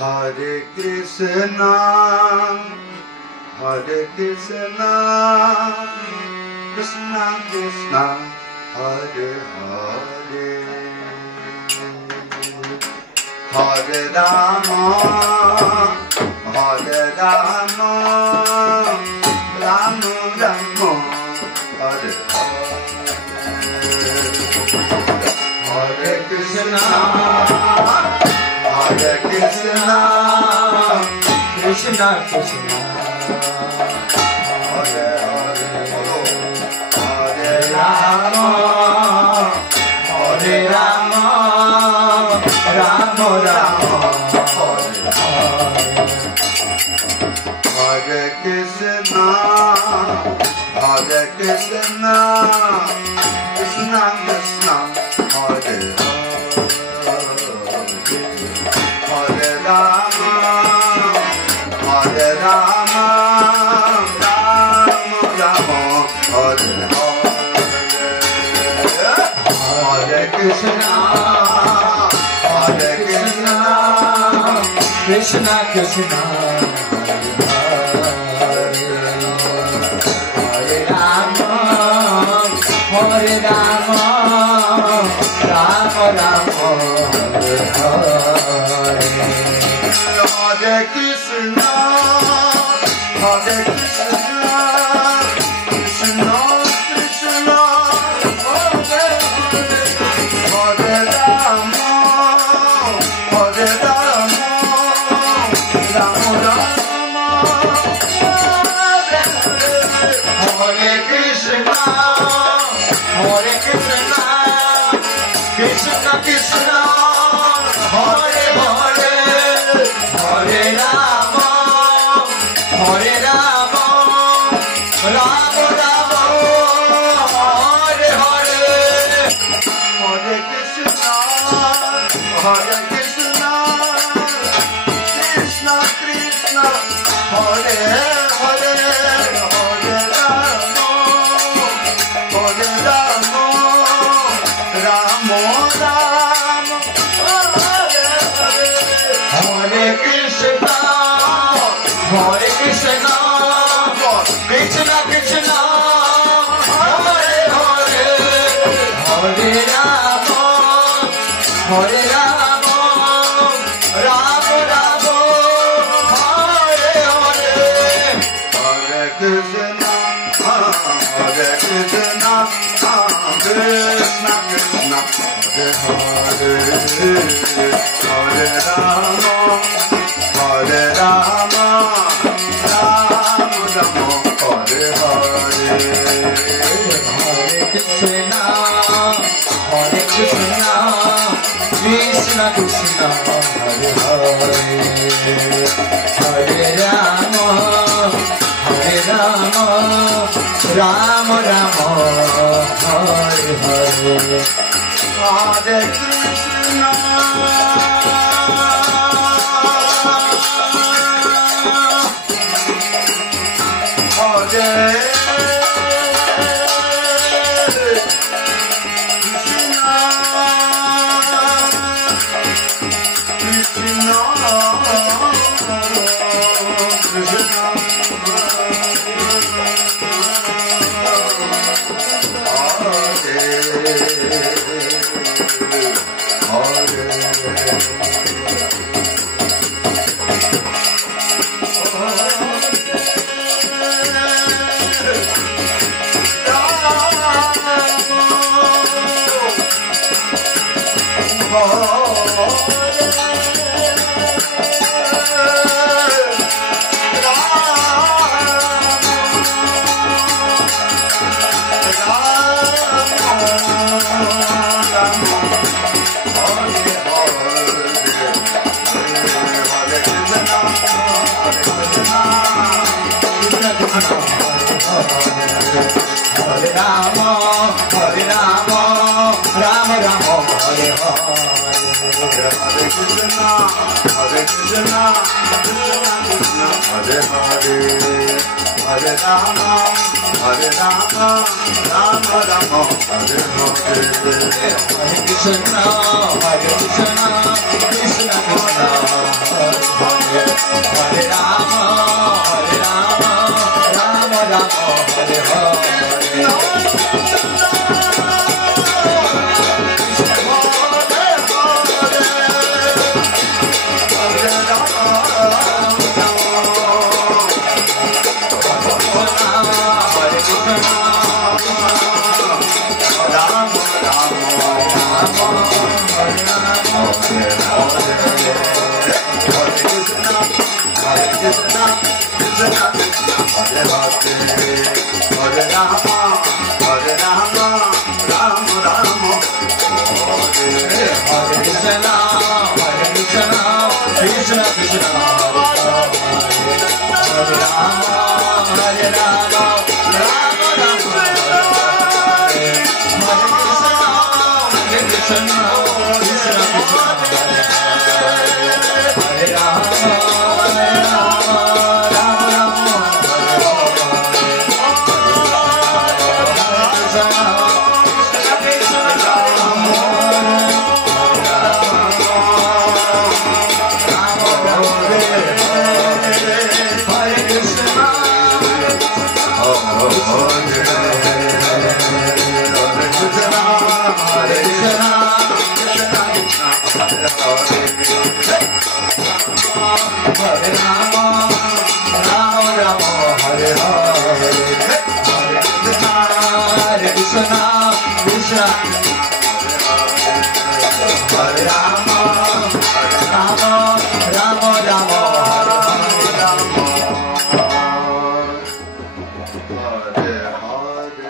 Hare Krishna, Hare Krishna, Krishna Krishna, Hare Hare, Hare Rama, Hare Rama, Rama Rama, Hare Hare, Hare Krishna, Hare Krishna, Krishna Krishna, Hare Hare, Hare Rama, Hare Rama, Rama Rama, Hare Hare, Hare Krishna, Hare Krishna, Krishna Krishna, Hare Hare. Hare Rama, Hare Rama, Rama Rama, Hare Hare, Hare Krishna, Hare Krishna, Krishna Krishna, Hare Rama, Hare Rama, Rama Rama, Hare Hare. Hare Krishna, Hare Krishna, Krishna Krishna, Hare Hare, Hare Rama, Hare Rama, Rama Rama, Hare Hare, Hare Krishna, Hare Krishna, Krishna Krishna, Hare Hare, Hare Rama, Hare Rama, Rama Rama, Hare Hare, Hare Krishna, Hare Krishna, Krishna Krishna, Hare Hare, Hare Rama, Hare Rama, Rama Rama, Hare Hare, Hare Krishna, Hare Krishna, Krishna Krishna, Hare Hare, Hare Rama, Hare Rama, Rama Rama, Hare Hare, Hare Krishna, Hare Krishna, Krishna Krishna, Hare Hare, Hare Rama, Hare Rama, Rama Rama, Hare Hare, Hare Krishna, Hare Krishna, Krishna Krishna, Hare Hare, Hare Rama, Hare Rama, Rama Rama, Hare Hare, Hare Krishna, Hare Hare Rama, Hare Rama, Rama Rama, Hare Hare, Hare Krishna, Krishna Krishna, Hare Hare, Hare Rama, Rama Rama, Hare Hare. Hare Krishna, Krishna Krishna, Hare Hare, Hare Rama, Rama Rama, Hare Hare Hare.